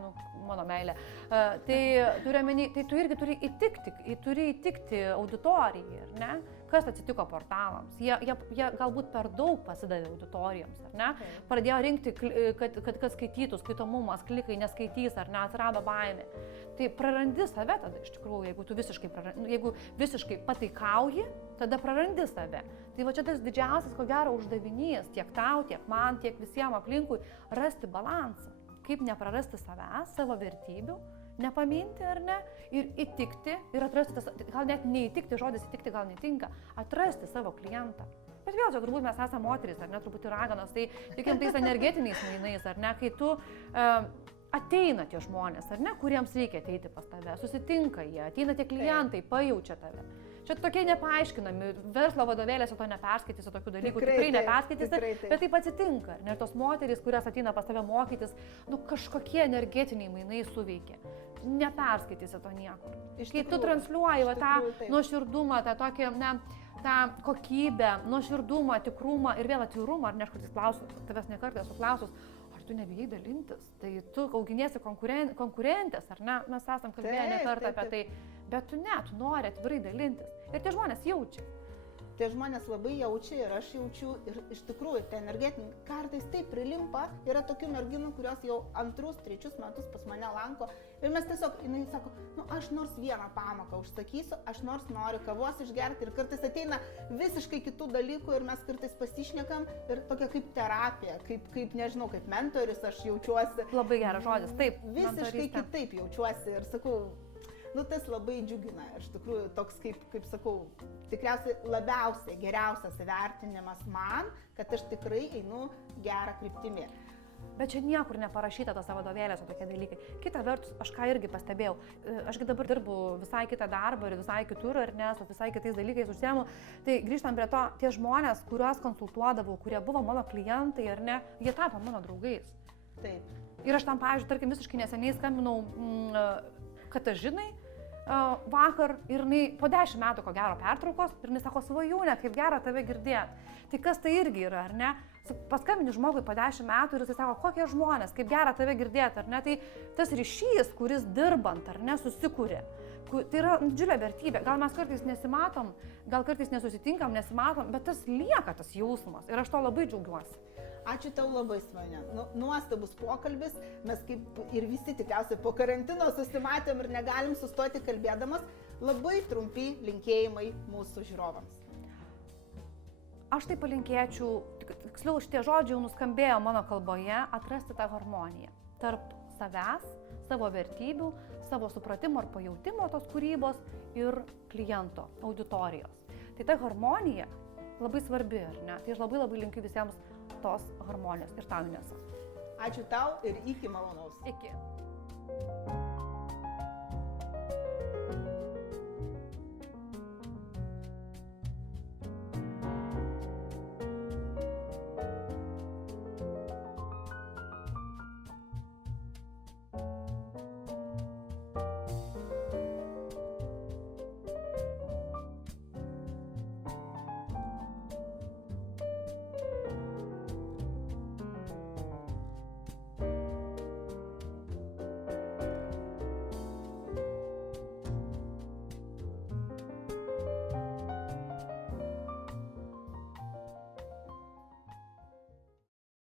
Mano meilė. Tai tu irgi turi įtikti auditorijai, ar ne? Kas atsitiko portalams? Jie galbūt per daug pasidavė auditorijoms, ar ne? Pradėjo rinkti, kad skaitytų, skaitomumas, klikai neskaitys, ar ne, atsirado baimė. Tai prarandi save tada iš tikrųjų, jeigu tu visiškai pataikauji, tada prarandi save. Tai va čia tas didžiausias, ko gero, uždavinys tiek tau, tiek man, tiek visiems aplinkui, rasti balansą. Kaip neprarasti savęs, savo vertybių, nepaminti, ar ne, ir įtikti, ir atrasti tas, gal net neįtikti, žodis įtikti gal netinka, atrasti savo klientą. Bet vėl čia turbūt mes esame moterys, ar ne, truputį raganos, tai tikim tais energetiniais mainais, ar ne, kai tu ateina tie žmonės, ar ne, kuriems reikia ateiti pas tave, susitinka jie, ateina tie klientai, pajaučia tave. Čia tokie nepaaiškinami, verslo vadovėlėse to neperskaitysi, tokių dalykų tikrai neperskaitysi, bet taip atsitinka. Ir tos moterys, kurios ateina pas tave mokytis, kažkokie energetiniai mainai suveikia. Neperskaitysi to niekur. Kai tu transliuoji tą nuoširdumą, tą tokį, tą kokybę, nuoširdumą, tikrumą ir vėl atvirumą, ar ne, aš kartais klausiu, tavęs nekartą esu klausus, ar ar tu nebijai dalintis, tai tu auginiesi konkurentės, ar ne, mes esam kalbėję ne kartą apie tai, bet tu nori atvirai dalintis ir tie žmonės jaučia. Tie žmonės labai jaučia ir aš jaučiu ir iš tikrųjų, tai energetinė kartais taip prilimpa, yra tokių merginų, kurios jau 2-3 metus pas mane lanko ir mes tiesiog, jinai sako, aš nors vieną pamoką užsakysiu, aš nors noriu kavos išgerti ir kartais ateina visiškai kitų dalykų ir mes kartais pasišnekam ir tokia kaip terapija, kaip nežinau, kaip mentorius aš jaučiuosi. Labai geras žodis, taip. Visiškai kitaip jaučiuosi ir sakau, tas labai džiugina, iš tikrųjų toks, kaip sakau, tikriausiai labiausiai geriausias įvertinimas man, kad aš tikrai einu gerą kryptimį. Bet čia niekur neparašyta tose vadovėlėse tokie dalykai. Kita vertus, aš ką irgi pastebėjau, ašgi dabar dirbu visai kitą darbą ir visai kitur, ar ne, su visai kitais dalykais užsiemu, tai grįžtant prie to, tie žmonės, kuriuos konsultuodavau, kurie buvo mano klientai, ar ne, jie tapo mano draugais. Taip. Ir aš tam, pavyzdžiui, tarkim, visiškai neseniai skambinau Katažinai vakar ir jinai po 10 metų ko gero pertraukos ir jinai sako, Svajūne, kaip gera tave girdėti. Tai kas tai irgi yra, ar ne? Paskambini žmogui po 10 metų ir jisai sako, kokie žmonės, kaip gera tave girdėti, ar ne? Tai tas ryšys, kuris dirbant, ar ne, susikūrė. Tai yra didžiulė vertybė. Gal mes kartais nesimatom, gal kartais nesusitinkam, nesimatom, bet tas lieka tas jausmas ir aš to labai džiaugiuosi. Ačiū tau labai, Svane. Nuostabus pokalbis. Mes kaip ir visi tikriausiai po karantino susimatėm ir negalim sustoti kalbėdamas. Labai trumpi linkėjimai mūsų žiūrovams. Aš tai palinkėčiau, tiksliau šitie žodžiai jau nuskambėjo mano kalboje, atrasti tą harmoniją tarp savęs, savo vertybių, savo supratimo ar pajautimo tos kūrybos ir kliento, auditorijos. Tai ta harmonija labai svarbi, ar ne? Tai aš labai linkiu visiems tos harmonijos ir tau, Inesa. Ačiū tau ir iki malonaus. Iki.